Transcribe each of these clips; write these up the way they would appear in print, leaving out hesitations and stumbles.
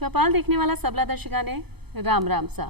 चौपाल देखने वाला सबला दर्शका ने राम राम सा।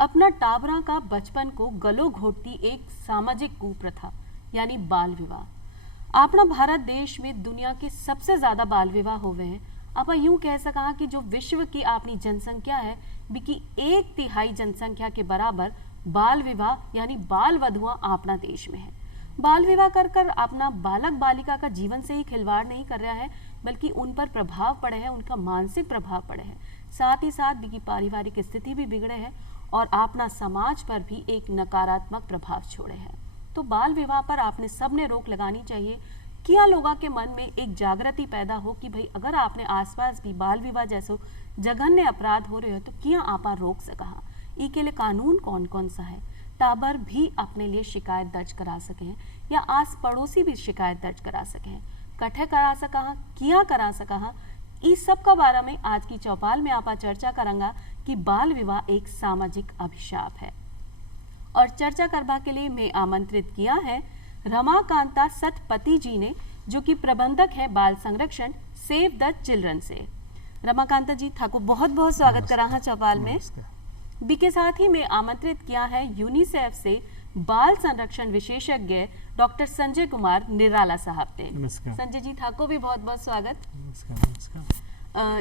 अपना टाबरा का बचपन को गलो घोटती एक सामाजिक कुप्रथा यानी बाल विवाह। अपना भारत देश में दुनिया के सबसे ज्यादा बाल विवाह हुए हैं। आप यूं कह सका कि जो विश्व की अपनी जनसंख्या है बिकी 1/3 जनसंख्या के बराबर बाल विवाह यानी बाल वधुआ अपना देश में है। बाल विवाह कर अपना बालक बालिका का जीवन से ही खिलवाड़ नहीं कर रहा है, बल्कि उन पर प्रभाव पड़े हैं, उनका मानसिक प्रभाव पड़े हैं, साथ ही साथ बिकी पारिवारिक स्थिति भी बिगड़े है और अपना समाज पर भी एक नकारात्मक प्रभाव छोड़े हैं। तो बाल विवाह पर आपने सबने रोक लगानी चाहिए। क्या लोगों के मन में एक जागृति पैदा हो कि भाई अगर आपने आसपास भी बाल विवाह जैसो जघन्य अपराध हो रहे हो तो क्या आपा रोक सका। ई के लिए कानून कौन कौन सा है, टाबर भी अपने लिए शिकायत दर्ज करा सके हैं या आस पड़ोसी भी शिकायत दर्ज करा सके हैं, कठे करा सका, किया करा सका। इस सब का बारे में आज की चौपाल में आपा चर्चा करेंगे कि बाल विवाह एक सामाजिक अभिशाप है। और चर्चा करवा के लिए मैं आमंत्रित किया है रमाकांता सतपति जी ने, जो कि प्रबंधक है बाल संरक्षण सेव द चिल्ड्रन से। रमाकांता जी थाको बहुत बहुत स्वागत करा चौपाल में। बी के साथ ही मैं आमंत्रित किया है यूनिसेफ से बाल संरक्षण विशेषज्ञ डॉक्टर संजय कुमार निराला साहब ने। संजय जी थाको भी बहुत बहुत स्वागत।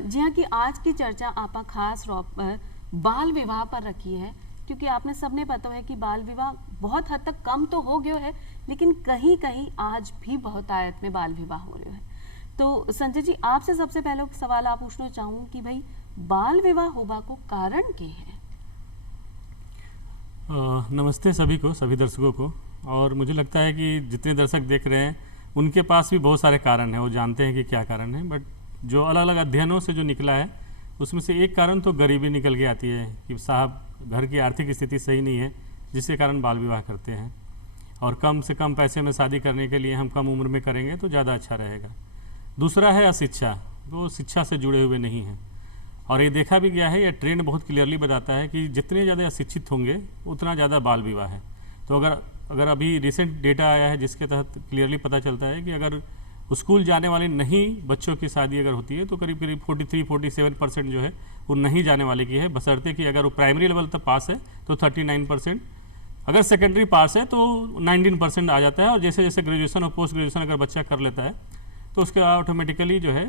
जी हाँ, कि आज की चर्चा आपा खास बाल विवाह पर रखी है, क्योंकि आपने सबने पता है कि बाल विवाह बहुत हद तक कम तो हो गया है, लेकिन कहीं कहीं आज भी बहुत आयत में बाल विवाह हो रहे हैं। तो संजय जी, आपसे सबसे पहले सवाल आप पूछना चाहूँ कि भाई बाल विवाह होबा को कारण क्या है? नमस्ते सभी को, सभी दर्शकों को। और मुझे लगता है कि जितने दर्शक देख रहे हैं उनके पास भी बहुत सारे कारण हैं, वो जानते हैं कि क्या कारण है, बट जो अलग अलग अध्ययनों से जो निकला है उसमें से एक कारण तो गरीबी निकल के आती है कि साहब घर की आर्थिक स्थिति सही नहीं है, जिसके कारण बाल विवाह करते हैं। और कम से कम पैसे में शादी करने के लिए हम कम उम्र में करेंगे तो ज़्यादा अच्छा रहेगा। दूसरा है अशिक्षा, वो शिक्षा से जुड़े हुए नहीं हैं। और ये देखा भी गया है, ये ट्रेंड बहुत क्लियरली बताता है कि जितने ज़्यादा अशिक्षित होंगे उतना ज़्यादा बाल विवाह है। तो अगर अभी रिसेंट डेटा आया है जिसके तहत क्लियरली पता चलता है कि अगर स्कूल जाने वाले नहीं बच्चों की शादी अगर होती है तो करीब 43-47% जो है वो नहीं जाने वाले की है, बशर्ते कि अगर वो प्राइमरी लेवल तक पास है तो 39%, अगर सेकेंडरी पास है तो 19% आ जाता है। और जैसे जैसे ग्रेजुएशन और पोस्ट ग्रेजुएशन अगर बच्चा कर लेता है तो उसके ऑटोमेटिकली जो है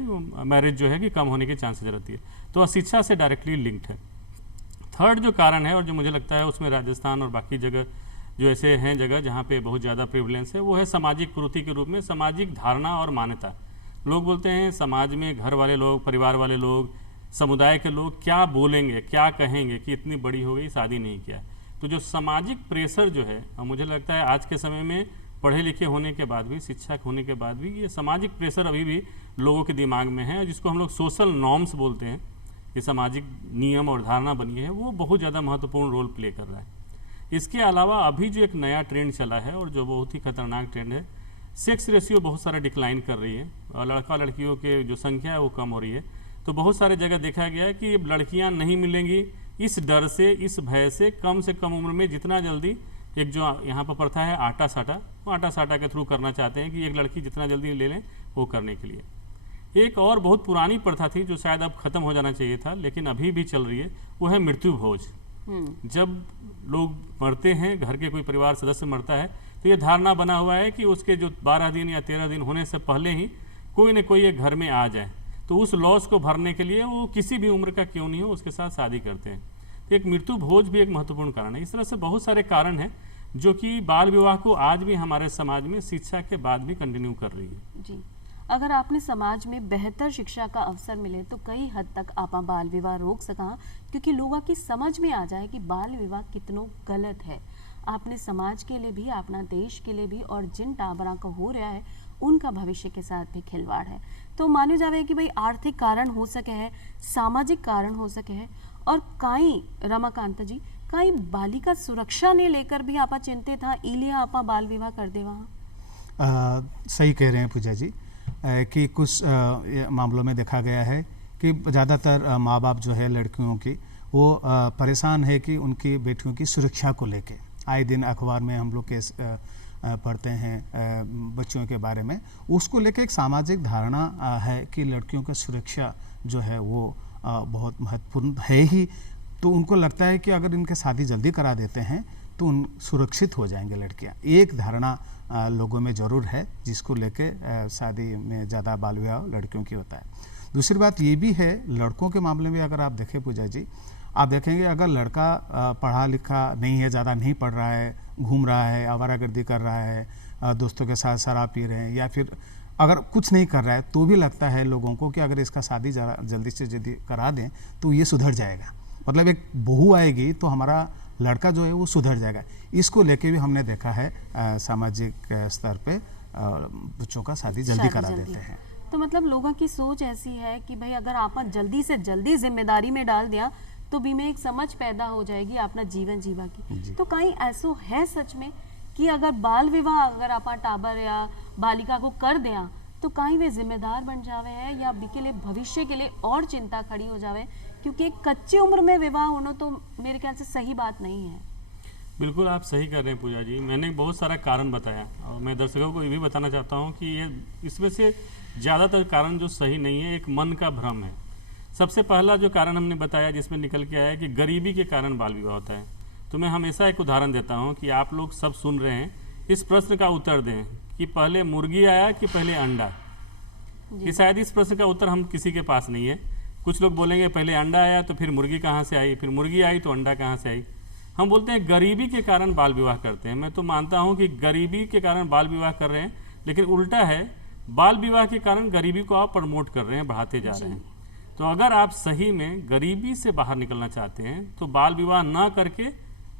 मैरिज जो है कि कम होने के चांसेस रहती है। तो अशिक्षा से डायरेक्टली लिंक्ड है। थर्ड जो कारण है, और जो मुझे लगता है उसमें राजस्थान और बाकी जगह जो ऐसे हैं जगह जहाँ पे बहुत ज़्यादा प्रेवलेंस है, वो है सामाजिक कुरीति के रूप में सामाजिक धारणा और मान्यता। लोग बोलते हैं समाज में घर वाले लोग, परिवार वाले लोग, समुदाय के लोग क्या बोलेंगे, क्या कहेंगे कि इतनी बड़ी हो गई शादी नहीं किया। तो जो सामाजिक प्रेशर जो है, और मुझे लगता है आज के समय में पढ़े लिखे होने के बाद भी, शिक्षक होने के बाद भी ये सामाजिक प्रेशर अभी भी लोगों के दिमाग में है, जिसको हम लोग सोशल नॉर्म्स बोलते हैं, ये सामाजिक नियम और धारणा बनी है, वो बहुत ज़्यादा महत्वपूर्ण रोल प्ले कर रहा है। इसके अलावा अभी जो एक नया ट्रेंड चला है और जो बहुत ही खतरनाक ट्रेंड है, सेक्स रेशियो बहुत सारा डिक्लाइन कर रही है और लड़का लड़कियों के जो संख्या है वो कम हो रही है। तो बहुत सारे जगह देखा गया है कि लड़कियां नहीं मिलेंगी, इस डर से, इस भय से कम उम्र में जितना जल्दी एक जो यहाँ पर प्रथा है आटा साटा, वो आटा साटा के थ्रू करना चाहते हैं कि एक लड़की जितना जल्दी ले लें वो करने के लिए। एक और बहुत पुरानी प्रथा थी जो शायद अब खत्म हो जाना चाहिए था लेकिन अभी भी चल रही है, वो है मृत्यु भोज। जब लोग मरते हैं, घर के कोई परिवार सदस्य मरता है, तो ये धारणा बना हुआ है कि उसके जो 12 दिन या 13 दिन होने से पहले ही कोई न कोई एक घर में आ जाए, तो उस लॉस को भरने के लिए वो किसी भी उम्र का क्यों नहीं हो उसके साथ शादी करते हैं। तो एक मृत्यु भोज भी एक महत्वपूर्ण कारण है। इस तरह से बहुत सारे कारण हैं जो कि बाल विवाह को आज भी हमारे समाज में शिक्षा के बाद भी कंटिन्यू कर रही है। जी, अगर आपने समाज में बेहतर शिक्षा का अवसर मिले तो कई हद तक आप बाल विवाह रोक सका, क्योंकि लोगों की समझ में आ जाए कि बाल विवाह कितनो गलत है। आपने समाज के लिए भी, अपना देश के लिए भी, और जिन टाबरा का हो रहा है उनका भविष्य के साथ भी खिलवाड़ है। तो मानो जावे कि भाई आर्थिक कारण हो सके है, सामाजिक कारण हो सके है, और काई रमाकांत जी काई बालिका सुरक्षा ने लेकर भी आपा चिंतित था, इलिए आपा बाल विवाह कर दे वहाँ। सही कह रहे हैं पूजा जी कि कुछ मामलों में देखा गया है कि ज़्यादातर माँ बाप जो है लड़कियों की वो परेशान है कि उनकी बेटियों की सुरक्षा को लेके। आए दिन अखबार में हम लोग केस पढ़ते हैं बच्चियों के बारे में, उसको लेके एक सामाजिक धारणा है कि लड़कियों का सुरक्षा जो है वो बहुत महत्वपूर्ण है ही। तो उनको लगता है कि अगर इनके शादी जल्दी करा देते हैं तो उन सुरक्षित हो जाएंगे लड़कियां। एक धारणा लोगों में ज़रूर है जिसको लेके शादी में ज़्यादा बाल विवाह लड़कियों की होता है। दूसरी बात ये भी है, लड़कों के मामले में अगर आप देखें पूजा जी, आप देखेंगे अगर लड़का पढ़ा लिखा नहीं है, ज़्यादा नहीं पढ़ रहा है, घूम रहा है, आवारागर्दी कर रहा है, दोस्तों के साथ शराब पी रहे हैं, या फिर अगर कुछ नहीं कर रहा है, तो भी लगता है लोगों को कि अगर इसका शादी जल्दी से जल्दी करा दें तो ये सुधर जाएगा। मतलब एक बहू आएगी तो हमारा लड़का जो है वो सुधर जाएगा। इसको लेके भी हमने देखा है सामाजिक स्तर पे बच्चों का शादी जल्दी करा देते हैं। तो मतलब लोगों की सोच ऐसी है कि भाई अगर आप जल्दी से जल्दी जिम्मेदारी में डाल दिया तो भी में एक समझ पैदा हो जाएगी अपना जीवन जीवा की। तो कहीं ऐसो है सच में कि अगर बाल विवाह अगर आप टाबर या बालिका को कर दें तो कहीं वे जिम्मेदार बन जावे है या के लिए भविष्य के लिए और चिंता खड़ी हो जावे, क्योंकि एक कच्ची उम्र में विवाह होना तो मेरे ख्याल से सही बात नहीं है। बिल्कुल आप सही कर रहे हैं पूजा जी। मैंने बहुत सारा कारण बताया और मैं दर्शकों को ये भी बताना चाहता हूँ कि ये इसमें से ज़्यादातर कारण जो सही नहीं है, एक मन का भ्रम है। सबसे पहला जो कारण हमने बताया जिसमें निकल के आया है कि गरीबी के कारण बाल विवाह होता है। तो मैं हमेशा एक उदाहरण देता हूँ कि आप लोग सब सुन रहे हैं, इस प्रश्न का उत्तर दें कि पहले मुर्गी आया कि पहले अंडा। कि शायद इस प्रश्न का उत्तर हम किसी के पास नहीं है। कुछ लोग बोलेंगे पहले अंडा आया तो फिर मुर्गी कहाँ से आई, फिर मुर्गी आई तो अंडा कहाँ से आई। हम बोलते हैं गरीबी के कारण बाल विवाह करते हैं। मैं तो मानता हूँ कि गरीबी के कारण बाल विवाह कर रहे हैं, लेकिन उल्टा है, बाल विवाह के कारण गरीबी को आप प्रमोट कर रहे हैं, बढ़ाते जा रहे हैं। तो अगर आप सही में गरीबी से बाहर निकलना चाहते हैं तो बाल विवाह ना करके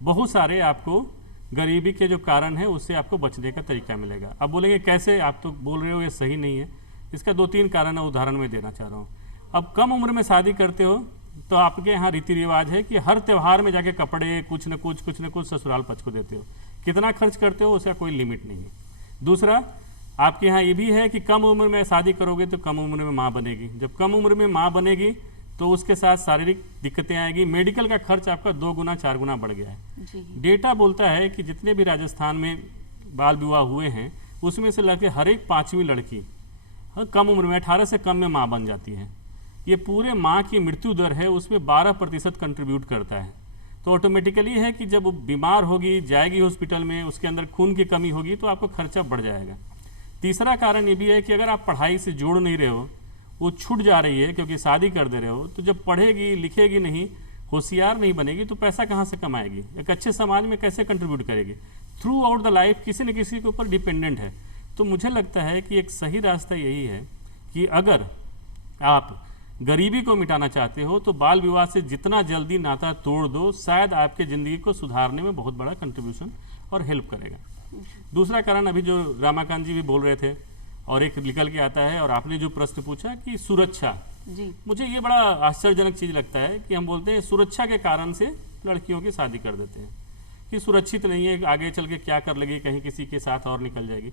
बहुत सारे आपको गरीबी के जो कारण है उससे आपको बचने का तरीका मिलेगा। अब बोलेंगे कैसे, आप तो बोल रहे हो ये सही नहीं है। इसका 2-3 कारण है, उदाहरण में देना चाह रहा हूँ। अब कम उम्र में शादी करते हो तो आपके यहाँ रीति रिवाज है कि हर त्यौहार में जाके कपड़े कुछ न कुछ ससुराल पक्ष को देते हो। कितना खर्च करते हो उसका कोई लिमिट नहीं है। दूसरा, आपके यहाँ ये भी है कि कम उम्र में शादी करोगे तो कम उम्र में माँ बनेगी। जब कम उम्र में माँ बनेगी तो उसके साथ शारीरिक दिक्कतें आएगी, मेडिकल का खर्च आपका 2 गुना 4 गुना बढ़ गया है। डेटा बोलता है कि जितने भी राजस्थान में बाल विवाह हुए हैं उसमें से लगभग हर एक 5वीं लड़की कम उम्र में 18 से कम में माँ बन जाती है। ये पूरे माँ की मृत्यु दर है उसमें 12% कंट्रीब्यूट करता है। तो ऑटोमेटिकली है कि जब वो बीमार होगी, जाएगी हॉस्पिटल में, उसके अंदर खून की कमी होगी तो आपको खर्चा बढ़ जाएगा। तीसरा कारण ये भी है कि अगर आप पढ़ाई से जोड़ नहीं रहे हो, वो छूट जा रही है क्योंकि शादी कर दे रहे हो, तो जब पढ़ेगी लिखेगी नहीं, होशियार नहीं बनेगी तो पैसा कहाँ से कमाएगी, एक अच्छे समाज में कैसे कंट्रीब्यूट करेगी। थ्रू आउट द लाइफ किसी न किसी के ऊपर डिपेंडेंट है। तो मुझे लगता है कि एक सही रास्ता यही है कि अगर आप गरीबी को मिटाना चाहते हो तो बाल विवाह से जितना जल्दी नाता तोड़ दो, शायद आपके ज़िंदगी को सुधारने में बहुत बड़ा कंट्रीब्यूशन और हेल्प करेगा। दूसरा कारण अभी जो रामाकांत जी भी बोल रहे थे और एक निकल के आता है, और आपने जो प्रश्न पूछा कि सुरक्षा जी। मुझे ये बड़ा आश्चर्यजनक चीज़ लगता है कि हम बोलते हैं सुरक्षा के कारण से लड़कियों की शादी कर देते हैं कि सुरक्षित नहीं है, आगे चल के क्या कर लेगी, कहीं किसी के साथ और निकल जाएगी।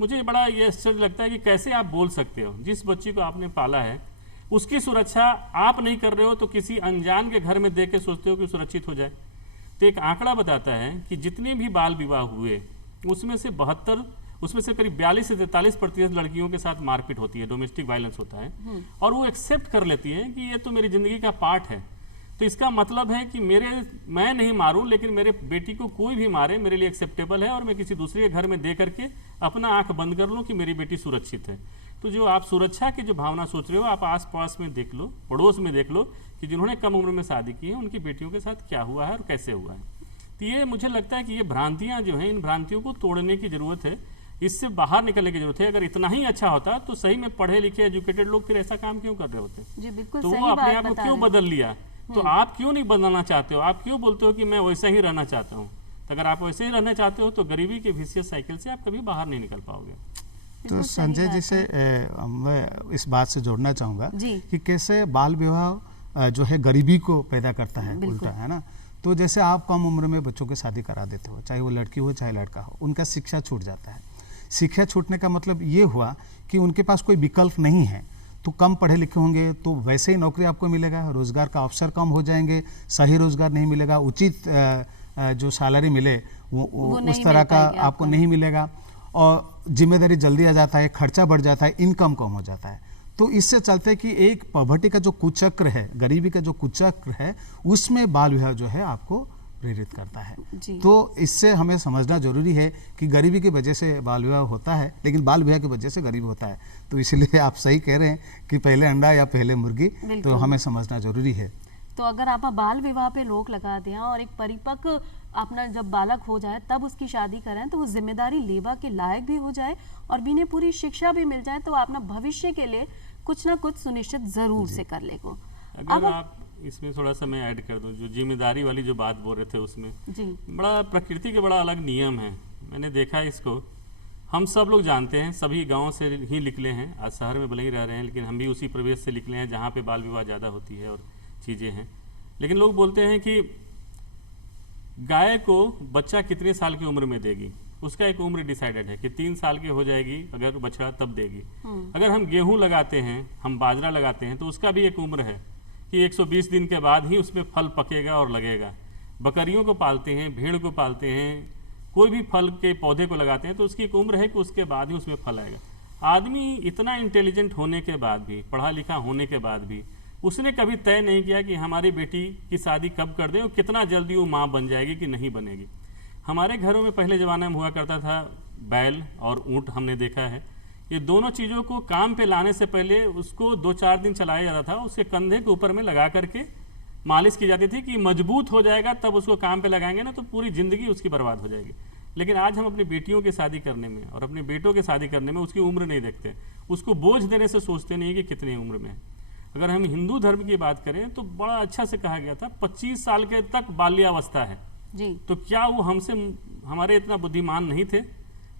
मुझे बड़ा ये आश्चर्य लगता है कि कैसे आप बोल सकते हो, जिस बच्ची को आपने पाला है उसकी सुरक्षा आप नहीं कर रहे हो तो किसी अनजान के घर में देख के सोचते हो कि सुरक्षित हो जाए। तो एक आंकड़ा बताता है कि जितने भी बाल विवाह हुए उसमें से करीब 42 से 43% लड़कियों के साथ मारपीट होती है, डोमेस्टिक वायलेंस होता है, और वो एक्सेप्ट कर लेती हैं कि ये तो मेरी ज़िंदगी का पार्ट है। तो इसका मतलब है कि मैं नहीं मारूं लेकिन मेरे बेटी को कोई भी मारे मेरे लिए एक्सेप्टेबल है, और मैं किसी दूसरे के घर में दे करके अपना आंख बंद कर लूं कि मेरी बेटी सुरक्षित है। तो जो आप सुरक्षा की जो भावना सोच रहे हो, आप आस पास में देख लो, पड़ोस में देख लो कि जिन्होंने कम उम्र में शादी की है उनकी बेटियों के साथ क्या हुआ है और कैसे हुआ है। तो ये मुझे लगता है कि ये भ्रांतियाँ जो हैं, इन भ्रांतियों को तोड़ने की ज़रूरत है, इससे बाहर निकलने की जरूरत है। अगर इतना ही अच्छा होता तो सही में पढ़े लिखे एजुकेटेड लोग फिर ऐसा काम क्यों कर रहे होते? जी बिल्कुल तो सही वो अपने बात आप को बता क्यों रहे हैं। बदल लिया? तो आप क्यों नहीं बदलना चाहते हो? आप क्यों बोलते हो कि मैं वैसा ही रहना चाहता हूँ? तो अगर आप वैसे ही रहना चाहते हो तो गरीबी के विशियस साइकिल से आप कभी बाहर नहीं निकल पाओगे। तो बिल्कुल सही संजय बात जी से मैं इस बात से जोड़ना चाहूँगा जी। कि कैसे बाल विवाह जो है गरीबी को पैदा करता है, बिल्कुल। उल्टा है ना। तो जैसे आप कम उम्र में बच्चों की शादी करा देते हो, चाहे वो लड़की हो चाहे लड़का हो, उनका शिक्षा छूट जाता है। शिक्षा छूटने का मतलब ये हुआ कि उनके पास कोई विकल्प नहीं है। तो कम पढ़े लिखे होंगे तो वैसे ही नौकरी आपको मिलेगा, रोजगार का अवसर कम हो जाएंगे, सही रोजगार नहीं मिलेगा, उचित जो सैलरी मिले वो उस तरह का आपको नहीं मिलेगा, और जिम्मेदारी जल्दी आ जाता है, खर्चा बढ़ जाता है, इनकम कम हो जाता है। तो इससे चलते कि एक पॉवर्टी का जो कुचक्र है, गरीबी का जो कुचक्र है, उसमें बाल विवाह जो है आपको प्रेरित करता है। जी। तो इससे हमें समझना जरूरी है कि गरीबी की वजह से बाल विवाह होता है, लेकिन बाल विवाह की वजह से गरीबी होता है। तो इसलिए आप सही कह रहे हैं कि पहले अंडा या पहले मुर्गी, तो बिल्कुल। हमें समझना जरूरी है। तो अगर आप बाल विवाह पे रोक लगा दें और एक परिपक्व अपना जब बालक हो जाए तब उसकी शादी करें, तो वो जिम्मेदारी लेवा के लायक भी हो जाए और भी इन्हें पूरी शिक्षा भी मिल जाए, तो अपना भविष्य के लिए कुछ ना कुछ सुनिश्चित जरूर से कर लेगो। अगर आप इसमें थोड़ा सा मैं ऐड कर दूं, जो जिम्मेदारी वाली जो बात बोल रहे थे उसमें जी। बड़ा प्रकृति के बड़ा अलग नियम है। मैंने देखा है इसको, हम सब लोग जानते हैं, सभी गांव से ही निकले हैं, आज शहर में भले ही रह रहे हैं, लेकिन हम भी उसी प्रदेश से निकले हैं जहाँ पे बाल विवाह ज़्यादा होती है और चीज़ें हैं। लेकिन लोग बोलते हैं कि गाय को बच्चा कितने साल की उम्र में देगी, उसका एक उम्र डिसाइडेड है कि 3 साल की हो जाएगी अगर बछड़ा तब देगी। अगर हम गेहूं लगाते हैं, हम बाजरा लगाते हैं, तो उसका भी एक उम्र है कि 120 दिन के बाद ही उसमें फल पकेगा और लगेगा। बकरियों को पालते हैं, भेड़ को पालते हैं, कोई भी फल के पौधे को लगाते हैं तो उसकी एक उम्र है कि उसके बाद ही उसमें फल आएगा। आदमी इतना इंटेलिजेंट होने के बाद भी, पढ़ा लिखा होने के बाद भी, उसने कभी तय नहीं किया कि हमारी बेटी की शादी कब कर दें और कितना जल्दी वो माँ बन जाएगी कि नहीं बनेगी। हमारे घरों में पहले ज़माने में हुआ करता था बैल और ऊँट, हमने देखा है। ये दोनों चीज़ों को काम पे लाने से पहले उसको 2-4 दिन चलाया जाता था, उसके कंधे के ऊपर में लगा करके मालिश की जाती थी कि मजबूत हो जाएगा, तब उसको काम पे लगाएंगे ना तो पूरी ज़िंदगी उसकी बर्बाद हो जाएगी। लेकिन आज हम अपनी बेटियों की शादी करने में और अपने बेटों की शादी करने में उसकी उम्र नहीं देखते, उसको बोझ देने से सोचते नहीं कि कितनी उम्र में है। अगर हम हिंदू धर्म की बात करें तो बड़ा अच्छा से कहा गया था 25 साल के तक बाल्यावस्था है जी। तो क्या वो हमारे इतना बुद्धिमान नहीं थे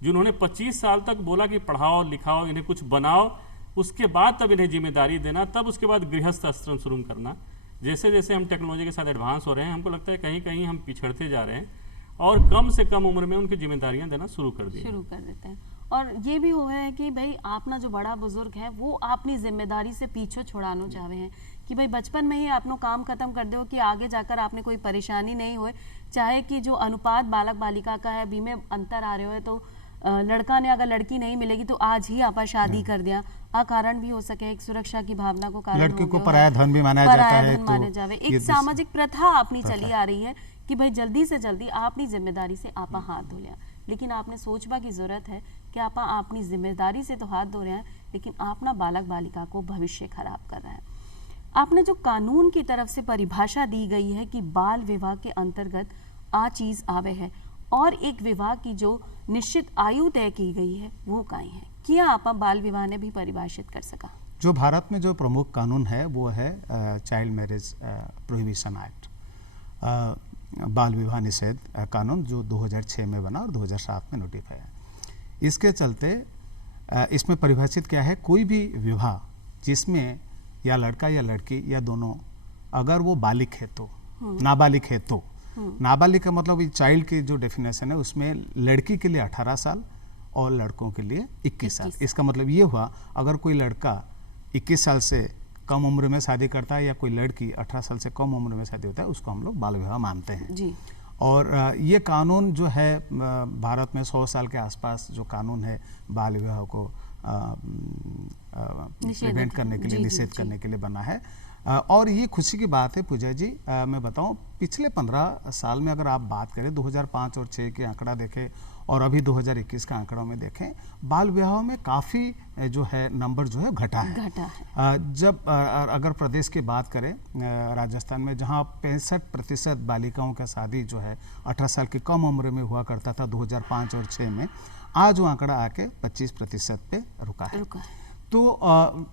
जिन्होंने 25 साल तक बोला कि पढ़ाओ लिखाओ, इन्हें कुछ बनाओ, उसके बाद तब इन्हें जिम्मेदारी देना, तब उसके बाद गृहस्थ आश्रम शुरू करना। जैसे जैसे हम टेक्नोलॉजी के साथ एडवांस हो रहे हैं, हमको लगता है कहीं कहीं हम पिछड़ते जा रहे हैं और कम से कम उम्र में उनकी जिम्मेदारियां देना शुरू कर देते हैं। और ये भी हुआ है कि भाई आपना जो बड़ा बुजुर्ग है वो अपनी जिम्मेदारी से पीछे छुड़ाना चाहे हैं कि भाई बचपन में ही आपनो काम खत्म कर दो कि आगे जाकर आपने कोई परेशानी नहीं होए। चाहे कि जो अनुपात बालक बालिका का है अभी में अंतर आ रहे हो, तो लड़का ने अगर लड़की नहीं मिलेगी तो आज ही आपा शादी कर दिया, आ कारण भी हो सके, एक सुरक्षा की भावना को कारण लड़की को पराया धन भी माना जाता है, माने जावे। एक सामाजिक प्रथा अपनी चली आ रही है कि भाई जल्दी से जल्दी अपनी जिम्मेदारी से आपा हाथ धो लिया। लेकिन आपने सोचबा की जरूरत है कि आपा अपनी जिम्मेदारी से तो हाथ धो रहे हैं, लेकिन आपना बालक बालिका को भविष्य खराब कर रहा है। आपने जो कानून की तरफ से परिभाषा दी गई है कि बाल विवाह के अंतर्गत आ चीज आवे है और एक विवाह की जो निश्चित आयु तय की गई है वो काई है, क्या आपा बाल विवाह ने भी परिभाषित कर सका? जो भारत में जो प्रमुख कानून है वो है चाइल्ड मैरिज प्रोहिबिशन एक्ट, बाल विवाह निषेध कानून, जो 2006 में बना और 2007 में नोटिफाई है। इसके चलते इसमें परिभाषित क्या है, कोई भी विवाह जिसमें या लड़का या लड़की या दोनों अगर वो बालिक है तो, नाबालिग है तो, नाबालिग का मतलब चाइल्ड की जो डेफिनेशन है उसमें लड़की के लिए 18 साल और लड़कों के लिए 21 साल। इसका मतलब ये हुआ अगर कोई लड़का 21 साल से कम उम्र में शादी करता है या कोई लड़की 18 साल से कम उम्र में शादी होता है, उसको हम लोग बाल विवाह मानते हैं जी। और ये कानून जो है भारत में 100 साल के आसपास जो कानून है बाल विवाह को प्रिवेंट करने के लिए, निषेध करने के लिए बना है। और ये खुशी की बात है पूजा जी, मैं बताऊं पिछले 15 साल में अगर आप बात करें 2005 और 6 के आंकड़ा देखें और अभी 2021 का आंकड़ों में देखें, बाल विवाह में काफ़ी जो है नंबर जो है घटा है। जब अगर प्रदेश की बात करें राजस्थान में जहां 65% बालिकाओं का शादी जो है 18 साल की कम उम्र में हुआ करता था 2005 और 6 में, आज वो आंकड़ा आके 25% पे रुका है। तो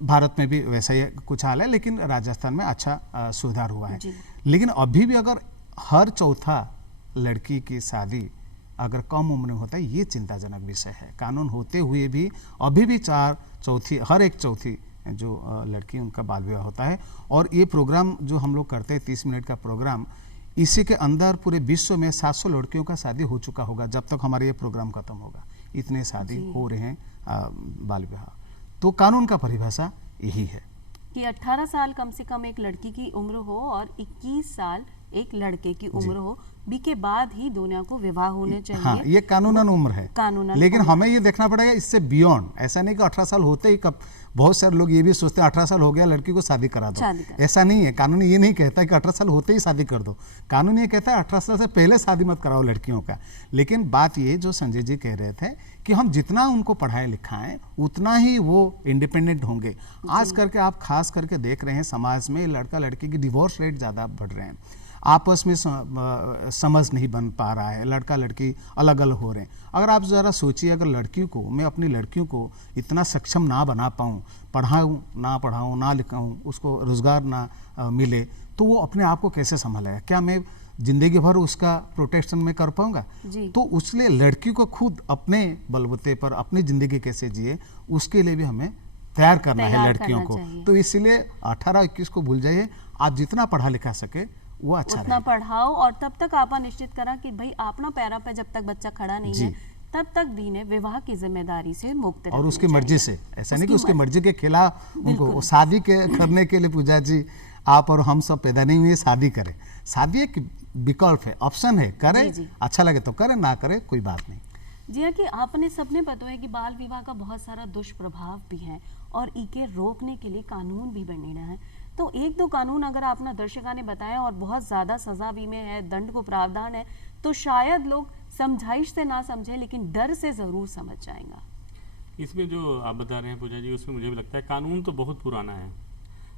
भारत में भी वैसा ही कुछ हाल है, लेकिन राजस्थान में अच्छा सुधार हुआ है। लेकिन अभी भी अगर हर चौथा लड़की की शादी अगर कम उम्र में होता है, ये चिंताजनक विषय है। कानून होते हुए भी अभी भी हर एक चौथी जो लड़की उनका बाल विवाह होता है। और ये प्रोग्राम जो हम लोग करते हैं 30 मिनट का प्रोग्राम, इसी के अंदर पूरे विश्व में 700 लड़कियों का शादी हो चुका होगा जब तक हमारा ये प्रोग्राम खत्म होगा। इतने शादी हो रहे हैं बाल विवाह। तो कानून का परिभाषा यही है कि 18 साल कम से कम एक लड़की की उम्र हो और 21 साल एक लड़के की उम्र हो, बी के बाद ही दुनिया को विवाह होने चाहिए। हाँ, ये कानूनन उम्र है, कानूनन लेकिन उम्र। हमें ये देखना पड़ेगा इससे बियॉन्ड। ऐसा नहीं कि 18 साल होते ही कब, बहुत सारे लोग ये भी सोचते हैं 18 साल हो गया लड़की को शादी करा दो। शादी करा। ऐसा नहीं है, कानून ये नहीं कहता कि 18 साल होते ही शादी कर दो। कानून ये कहता है 18 साल से पहले शादी मत कराओ लड़कियों का। लेकिन बात ये जो संजय जी कह रहे थे कि हम जितना उनको पढ़ाएं लिखाएं उतना ही वो इंडिपेंडेंट होंगे। आज करके आप खास करके देख रहे हैं समाज में लड़का लड़की की डिवोर्स रेट ज़्यादा बढ़ रहे हैं, आपस में समझ नहीं बन पा रहा है, लड़का लड़की अलग अलग हो रहे हैं। अगर आप ज़रा सोचिए, अगर लड़की को, मैं अपनी लड़कियों को इतना सक्षम ना बना पाऊँ, पढ़ाऊँ ना पढ़ाऊँ ना लिखाऊँ, उसको रोज़गार ना मिले, तो वो अपने आप को कैसे संभालेगा? क्या मैं ज़िंदगी भर उसका प्रोटेक्शन में कर पाऊँगा? तो उसलिए लड़की को खुद अपने बलबूते पर अपनी ज़िंदगी कैसे जिए, उसके लिए भी हमें तैयार करना है लड़कियों को। तो इसलिए 18-21 को भूल जाइए, आप जितना पढ़ा लिखा सके वो अच्छा उतना पढ़ाओ, और तब तक आपा निश्चित करा कि भाई अपना पैरों पे जब तक बच्चा खड़ा नहीं है तब तक भी ने विवाह की जिम्मेदारी से मुक्त और उसकी मर्जी से। ऐसा नहीं कि उसकी मर्जी के खिलाफ उनको शादी के करने के लिए पूजा जी आप और हम सब पैदा नहीं हुए शादी करें। शादी एक विकल्प है, ऑप्शन है, करें, अच्छा लगे तो करें, ना करें कोई बात नहीं। जी हाँ, कि आपने सबने पता है कि बाल विवाह का बहुत सारा दुष्प्रभाव भी है और इके रोकने के लिए कानून भी बने रहे हैं। तो एक दो कानून अगर आपने दर्शकों ने बताया और बहुत ज़्यादा सजा भी में है, दंड को प्रावधान है, तो शायद लोग समझाइश से ना समझे लेकिन डर से ज़रूर समझ जाएंगा। इसमें जो आप बता रहे हैं पूजा जी, उसमें मुझे भी लगता है कानून तो बहुत पुराना है।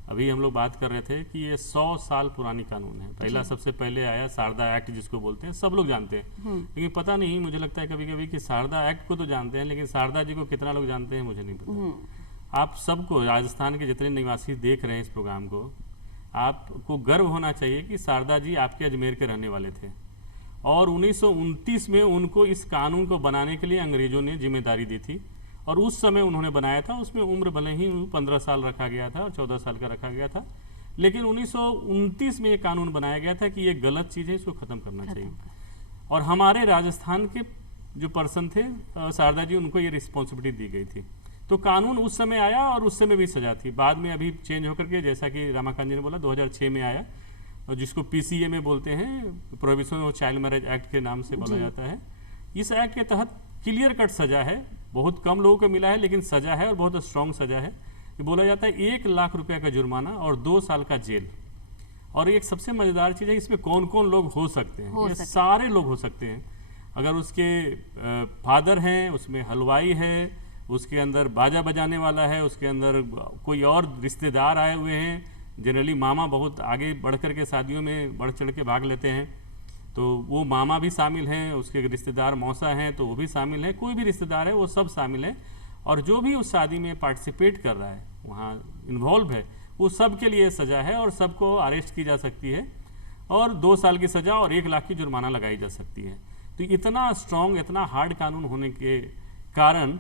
अभी हम लोग बात कर रहे थे कि ये 100 साल पुरानी कानून है। पहला सबसे पहले आया शारदा एक्ट, जिसको बोलते हैं, सब लोग जानते हैं, लेकिन पता नहीं, मुझे लगता है कभी कभी कि शारदा एक्ट को तो जानते हैं लेकिन शारदा जी को कितना लोग जानते हैं मुझे नहीं पता। आप सबको, राजस्थान के जितने निवासी देख रहे हैं इस प्रोग्राम को, आपको गर्व होना चाहिए कि शारदा जी आपके अजमेर के रहने वाले थे और 1929 में उनको इस कानून को बनाने के लिए अंग्रेजों ने जिम्मेदारी दी थी और उस समय उन्होंने बनाया था। उसमें उम्र भले ही 15 साल रखा गया था और 14 साल का रखा गया था, लेकिन 1929 में ये कानून बनाया गया था कि ये गलत चीज़ है, इसको ख़त्म करना चाहिए। और हमारे राजस्थान के जो पर्सन थे शारदा जी, उनको ये रिस्पॉन्सिबिलिटी दी गई थी। तो कानून उस समय आया और उस समय भी सजा थी। बाद में अभी चेंज होकर के, जैसा कि रमाकांत जी ने बोला, 2006 में आया, और जिसको PCA में बोलते हैं, prohibition of child marriage act के नाम से बोला जाता है। इस एक्ट के तहत क्लियर कट सजा है, बहुत कम लोगों को मिला है लेकिन सजा है और बहुत स्ट्रॉन्ग सजा है। ये बोला जाता है 1 लाख रुपया का जुर्माना और 2 साल का जेल। और एक सबसे मज़ेदार चीज़ है, इसमें कौन कौन लोग हो सकते हैं, ये सारे लोग हो सकते हैं। अगर उसके फादर हैं, उसमें हलवाई है, उसके अंदर बाजा बजाने वाला है, उसके अंदर कोई और रिश्तेदार आए हुए हैं। जनरली मामा बहुत आगे बढ़ कर के शादियों में बढ़ चढ़ के भाग लेते हैं, तो वो मामा भी शामिल हैं, उसके रिश्तेदार मौसा हैं तो वो भी शामिल है, कोई भी रिश्तेदार है वो सब शामिल है। और जो भी उस शादी में पार्टिसिपेट कर रहा है, वहाँ इन्वॉल्व है, वो सब के लिए सज़ा है और सबको अरेस्ट की जा सकती है और 2 साल की सज़ा और 1 लाख की जुर्माना लगाई जा सकती है। तो इतना स्ट्रॉन्ग, इतना हार्ड कानून होने के कारण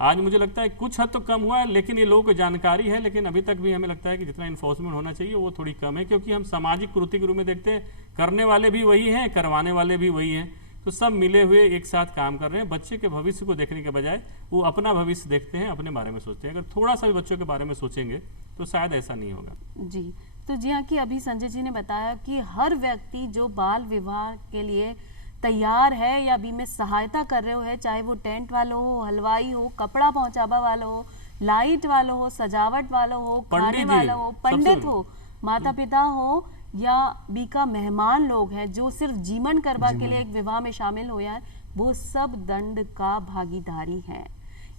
आज मुझे लगता है कुछ हद तो कम हुआ है, लेकिन ये लोगों को जानकारी है, लेकिन अभी तक भी हमें लगता है कि जितना इन्फोर्समेंट होना चाहिए वो थोड़ी कम है, क्योंकि हम सामाजिक कुरीति के रूप में देखते हैं, करने वाले भी वही हैं, करवाने वाले भी वही हैं, तो सब मिले हुए एक साथ काम कर रहे हैं। बच्चे के भविष्य को देखने के बजाय वो अपना भविष्य देखते हैं, अपने बारे में सोचते हैं। अगर थोड़ा सा भी बच्चों के बारे में सोचेंगे तो शायद ऐसा नहीं होगा। जी, तो जी हाँ, कि अभी संजय जी ने बताया कि हर व्यक्ति जो बाल विवाह के लिए तैयार है या अभी में सहायता कर रहे हो है, चाहे वो टेंट वाला हो, हलवाई हो, कपड़ा पहुंचावा वाला हो, लाइट वाला हो, सजावट वाला हो, खाने वाला हो, पंडित हो, माता पिता हो या बीका मेहमान लोग हैं जो सिर्फ जीवन करवा के लिए एक विवाह में शामिल हो यार, वो सब दंड का भागीदारी है।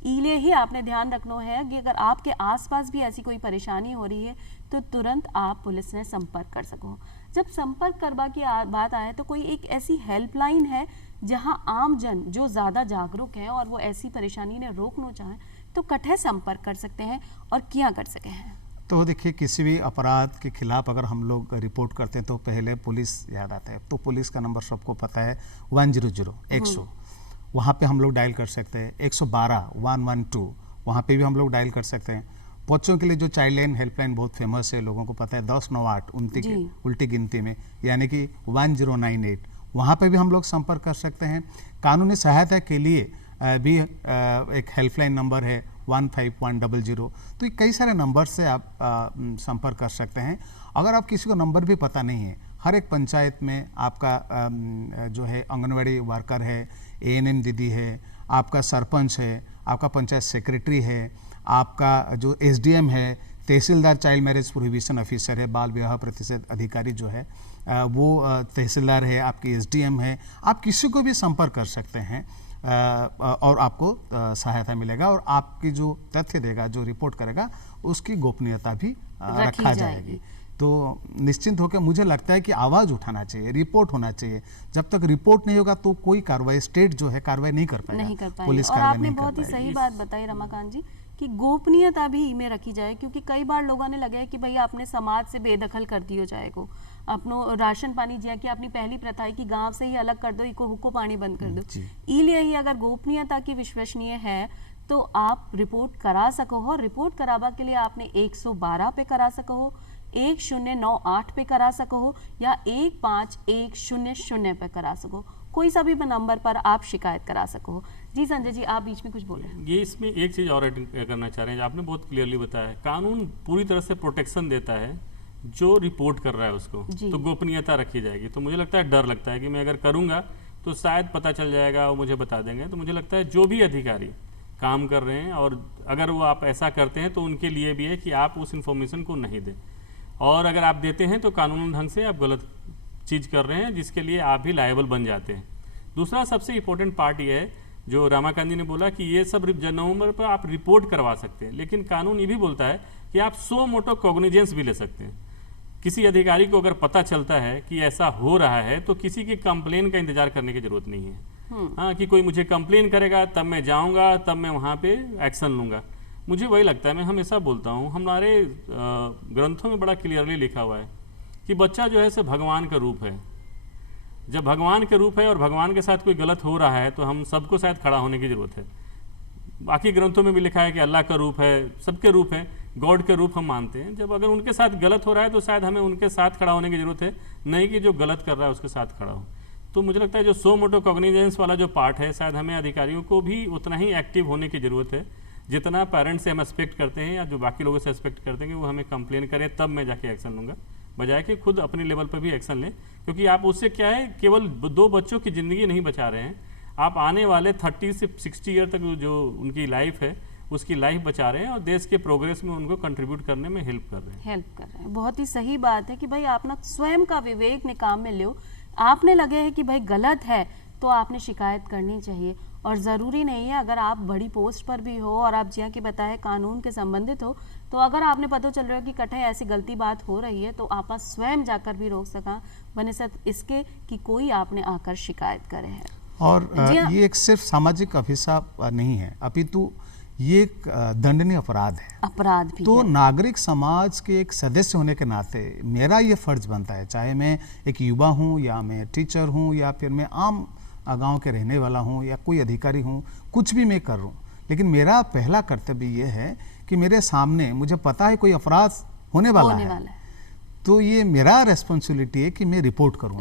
इले ही आपने ध्यान रखना है कि अगर आपके आसपास भी ऐसी कोई परेशानी हो रही है तो तुरंत आप पुलिस से संपर्क कर सको। जब संपर्क करवा की बात आए तो कोई एक ऐसी हेल्पलाइन है जहां आम जन जो ज़्यादा जागरूक है और वो ऐसी परेशानी ने रोकना चाहें तो कठे संपर्क कर सकते हैं और क्या कर सके हैं? तो देखिए, किसी भी अपराध के खिलाफ अगर हम लोग रिपोर्ट करते हैं तो पहले पुलिस याद आता है। तो पुलिस का नंबर सबको पता है 100 100, वहाँ पे हम लोग डायल कर सकते हैं। 112 112 वहाँ पे भी हम लोग डायल कर सकते हैं। बच्चों के लिए जो चाइल्ड लाइन हेल्पलाइन बहुत फेमस है, लोगों को पता है, 1098 उल्टी गिनती में, यानी कि 1098, वहाँ पे भी हम लोग संपर्क कर सकते हैं। कानूनी सहायता के लिए भी एक हेल्पलाइन नंबर है 15100। तो कई सारे नंबर से आप संपर्क कर सकते हैं। अगर आप किसी को नंबर भी पता नहीं है, हर एक पंचायत में आपका जो है आंगनवाड़ी वर्कर है, एएनएम दीदी है, आपका सरपंच है, आपका पंचायत सेक्रेटरी है, आपका जो एसडीएम है, तहसीलदार चाइल्ड मैरिज प्रोहिबिशन ऑफिसर है, बाल विवाह प्रतिशत अधिकारी जो है वो तहसीलदार है, आपकी एसडीएम है। आप किसी को भी संपर्क कर सकते हैं और आपको सहायता मिलेगा और आपकी जो तथ्य देगा, जो रिपोर्ट करेगा, उसकी गोपनीयता भी रखा जाएगी। तो निश्चिंत होकर मुझे लगता है कि आवाज़ उठाना चाहिए, रिपोर्ट होना चाहिए। जब तक रिपोर्ट नहीं होगा तो कोई कार्रवाई, स्टेट जो है कार्रवाई नहीं कर पाएगा, नहीं कर पाएंगे। पुलिस और कार्रवाई आपने नहीं कर बहुत ही पाएगी। सही बात बताई रमाकांत जी कि गोपनीयता भी में रखी जाए, क्योंकि कई बार लोगों ने लगे कि भाई आपने समाज से बेदखल कर दियो जाएगो, अपनो राशन पानी जिया कि अपनी पहली प्रथा है कि गांव से ही अलग कर दो, इको हुक्को पानी बंद कर दो। इसलिए ही अगर गोपनीयता की विश्वसनीय है तो आप रिपोर्ट करा सको हो। रिपोर्ट करावा के लिए आपने 112 पे करा सको हो, 1098 पे करा सको हो या 15100 पे करा सको, कोई सा भी नंबर पर आप शिकायत करा सको हो। जी संजय जी, आप बीच में कुछ बोल रहे हैं। ये इसमें एक चीज़ और ऐड करना चाह रहे हैं, आपने बहुत क्लियरली बताया, कानून पूरी तरह से प्रोटेक्शन देता है जो रिपोर्ट कर रहा है उसको, तो गोपनीयता रखी जाएगी। तो मुझे लगता है, डर लगता है कि मैं अगर करूँगा तो शायद पता चल जाएगा, वो मुझे बता देंगे। तो मुझे लगता है जो भी अधिकारी काम कर रहे हैं और अगर वो आप ऐसा करते हैं तो उनके लिए भी है कि आप उस इन्फॉर्मेशन को नहीं दें, और अगर आप देते हैं तो कानूनी ढंग से आप गलत चीज़ कर रहे हैं, जिसके लिए आप भी लायबल बन जाते हैं। दूसरा सबसे इम्पोर्टेंट पार्ट ये है जो रमाकांत जी ने बोला कि ये सब नंबर पर आप रिपोर्ट करवा सकते हैं, लेकिन कानून ये भी बोलता है कि आप सो मोटो कॉग्निजेंस भी ले सकते हैं। किसी अधिकारी को अगर पता चलता है कि ऐसा हो रहा है तो किसी की कंप्लेन का इंतजार करने की जरूरत नहीं है। हाँ, कि कोई मुझे कंप्लेन करेगा तब मैं जाऊंगा, तब मैं वहाँ पे एक्शन लूँगा। मुझे वही लगता है, मैं हमेशा बोलता हूँ, हमारे ग्रंथों में बड़ा क्लियरली लिखा हुआ है कि बच्चा जो है सो भगवान का रूप है। जब भगवान के रूप है और भगवान के साथ कोई गलत हो रहा है तो हम सबको शायद खड़ा होने की ज़रूरत है। बाकी ग्रंथों में भी लिखा है कि अल्लाह का रूप है, सबके रूप है, गॉड के रूप हम मानते हैं। जब अगर उनके साथ गलत हो रहा है तो शायद हमें उनके साथ खड़ा होने की ज़रूरत है, नहीं कि जो गलत कर रहा है उसके साथ खड़ा हो। तो मुझे लगता है जो सो मोटो कॉग्निजेंस वाला जो पार्ट है, शायद हमें अधिकारियों को भी उतना ही एक्टिव होने की ज़रूरत है जितना पेरेंट्स से हम एक्सपेक्ट करते हैं या जो बाकी लोगों से एक्सपेक्ट करते हैं कि वो हमें कंप्लेन करें तब मैं जाके एक्शन लूँगा, बजाय कि खुद अपने लेवल पर भी एक्शन लें। क्योंकि आप उससे क्या है, केवल 2 बच्चों की ज़िंदगी नहीं बचा रहे हैं, आप आने वाले 30 से 60 ईयर तक जो उनकी लाइफ है उसकी लाइफ बचा रहे हैं और देश के प्रोग्रेस में उनको कंट्रीब्यूट करने में हेल्प कर रहे हैं। बहुत ही सही बात है कि भाई आप ना स्वयं का विवेक ने काम में लो। आपने लगे है कि भाई गलत है तो आपने शिकायत करनी चाहिए, और ज़रूरी नहीं है अगर आप बड़ी पोस्ट पर भी हो और आप जिया कि बताए कानून के संबंधित हो, तो अगर आपने पता चल रहा है कि कठे ऐसी गलती बात हो रही है तो आप स्वयं जाकर भी रोक सका, बनिस्बत इसके कि कोई आपने आकर शिकायत करे है। और ये एक सिर्फ सामाजिक अभिशाप नहीं है, अपितु ये एक दंडनीय अपराध भी तो है। नागरिक समाज के एक सदस्य होने के नाते मेरा ये फर्ज बनता है, चाहे मैं एक युवा हूँ या मैं टीचर हूँ या फिर मैं आम गांव के रहने वाला हूँ या कोई अधिकारी हूँ, कुछ भी मैं कर रहा हूँ, लेकिन मेरा पहला कर्तव्य ये है कि मेरे सामने मुझे पता है कोई अपराध होने वाला है, तो ये मेरा रेस्पॉन्सिबिलिटी है कि मैं रिपोर्ट करूँ।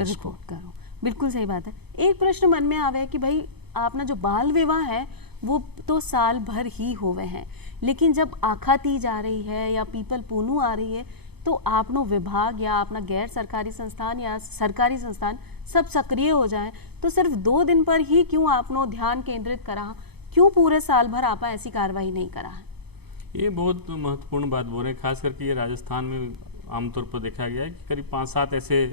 बिल्कुल सही बात है। एक प्रश्न मन में आवे कि भाई आपना जो बाल विवाह है वो तो साल भर ही होवे हैं, लेकिन जब आखा ती जा रही है या पीपल पूनू आ रही है तो आपनो विभाग या अपना गैर सरकारी संस्थान या सरकारी संस्थान सब सक्रिय हो जाएं, तो सिर्फ 2 दिन पर ही क्यों आपनो ध्यान केंद्रित करा, क्यों पूरे साल भर आपा ऐसी कार्रवाई नहीं करा है? ये बहुत महत्वपूर्ण बात बोल रहे हैं। खास करके ये राजस्थान में आमतौर पर देखा गया है कि करीब 5-7 ऐसे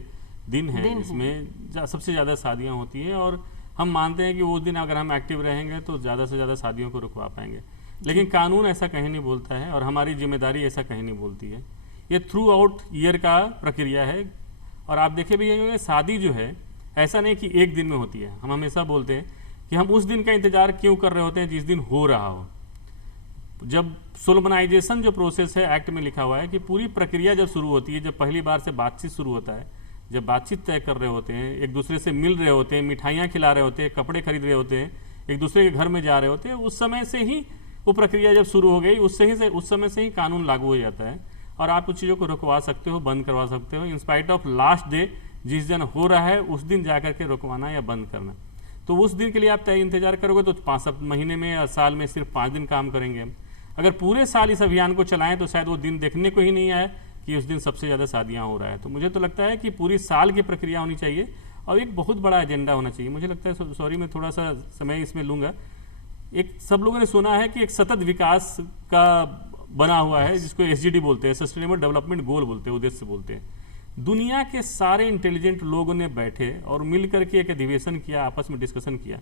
दिन हैं जिसमें सबसे ज़्यादा शादियाँ होती हैं, और हम मानते हैं कि उस दिन अगर हम एक्टिव रहेंगे तो ज़्यादा से ज़्यादा शादियों को रुकवा पाएंगे, लेकिन कानून ऐसा कहीं नहीं बोलता है और हमारी जिम्मेदारी ऐसा कहीं नहीं बोलती है। ये थ्रू आउट ईयर का प्रक्रिया है, और आप देखें भी शादी जो है ऐसा नहीं कि एक दिन में होती है। हम हमेशा बोलते हैं कि हम उस दिन का इंतज़ार क्यों कर रहे होते हैं जिस दिन हो रहा हो। जब सोलमनाइजेशन जो प्रोसेस है एक्ट में लिखा हुआ है कि पूरी प्रक्रिया जब शुरू होती है, जब पहली बार से बातचीत शुरू होता है, जब बातचीत तय कर रहे होते हैं, एक दूसरे से मिल रहे होते हैं, मिठाइयाँ खिला रहे होते हैं, कपड़े खरीद रहे होते हैं, एक दूसरे के घर में जा रहे होते हैं, उस समय से ही वो प्रक्रिया जब शुरू हो गई उस समय से ही कानून लागू हो जाता है और आप उस चीज़ों को रुकवा सकते हो, बंद करवा सकते हो, इंस्पाइट ऑफ लास्ट डे जिस दिन हो रहा है उस दिन जा करके रुकवाना या बंद करना। तो उस दिन के लिए आप तय इंतजार करोगे तो 5 महीने में या साल में सिर्फ 5 दिन काम करेंगे हम। अगर पूरे साल इस अभियान को चलाएं तो शायद वो दिन देखने को ही नहीं आए कि उस दिन सबसे ज़्यादा शादियाँ हो रहा है। तो मुझे तो लगता है कि पूरी साल की प्रक्रिया होनी चाहिए और एक बहुत बड़ा एजेंडा होना चाहिए। मुझे लगता है, सॉरी मैं थोड़ा सा समय इसमें लूँगा, एक सब लोगों ने सुना है कि एक सतत विकास का बना हुआ है जिसको SDG बोलते हैं, सस्टेनेबल डेवलपमेंट गोल बोलते हैं, उद्देश्य बोलते हैं। दुनिया के सारे इंटेलिजेंट लोगों ने बैठे और मिल करके एक अधिवेशन किया, आपस में डिस्कशन किया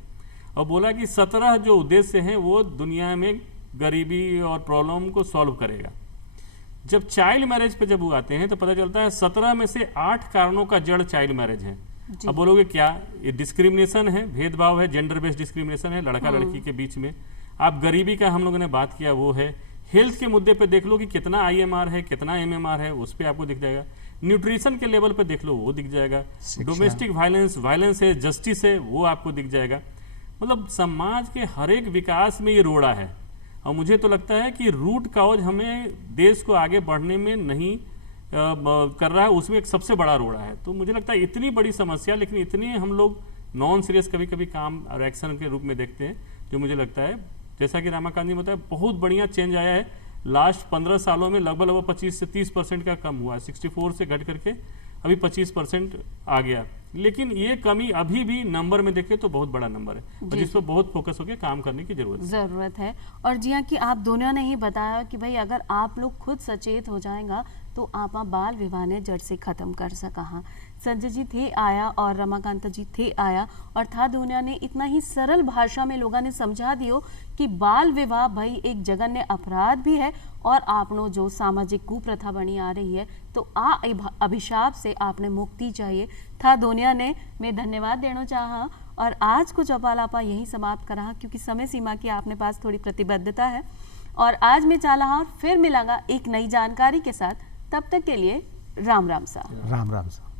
और बोला कि 17 जो उद्देश्य हैं वो दुनिया में गरीबी और प्रॉब्लम को सॉल्व करेगा। जब चाइल्ड मैरिज पे जब वो आते हैं तो पता चलता है 17 में से 8 कारणों का जड़ चाइल्ड मैरिज है। अब बोलोगे क्या, ये डिस्क्रिमिनेशन है, भेदभाव है, जेंडर बेस्ड डिस्क्रिमिनेशन है लड़का लड़की के बीच में। आप गरीबी का हम लोगों ने बात किया वो है। हेल्थ के मुद्दे पे देख लो कि कितना IMR है, कितना MMR है, उस पर आपको दिख जाएगा। न्यूट्रिशन के लेवल पे देख लो वो दिख जाएगा। डोमेस्टिक वायलेंस है, जस्टिस है, वो आपको दिख जाएगा। मतलब समाज के हर एक विकास में ये रोड़ा है और मुझे तो लगता है कि रूट कॉज हमें देश को आगे बढ़ने में नहीं कर रहा है, उसमें एक सबसे बड़ा रोड़ा है। तो मुझे लगता है इतनी बड़ी समस्या, लेकिन इतनी हम लोग नॉन सीरियस कभी कभी काम और एक्शन के रूप में देखते हैं, जो मुझे लगता है जैसा कि रामाकांत जी बताया बहुत बढ़िया चेंज आया है। लास्ट 15 सालों में लगभग 25 से 30% का कम हुआ, 64 से घट करके अभी 25% आ गया। लेकिन ये कमी अभी भी नंबर में देखें तो बहुत बड़ा नंबर है और जिस पर बहुत फोकस होकर काम करने की जरूरत है। और जी हाँ, कि आप दोनों ने ही बताया कि भाई अगर आप लोग खुद सचेत हो जाएगा तो आप बाल विवाह ने जड़ से खत्म कर सका। हाँ, संजय जी थे आया और रमाकांत जी थे आया और था दुनिया ने इतना ही सरल भाषा में लोगों ने समझा दियो कि बाल विवाह भाई एक जघन्य अपराध भी है और आपनो जो सामाजिक कुप्रथा बनी आ रही है तो आ अभिशाप से आपने मुक्ति चाहिए था दुनिया ने। मैं धन्यवाद देना चाहा और आज को चौपाल आपा यही समाप्त करा क्योंकि समय सीमा की आपने पास थोड़ी प्रतिबद्धता है और आज मैं चाला फिर मिलांगा एक नई जानकारी के साथ। तब तक के लिए राम राम सा। राम राम सा।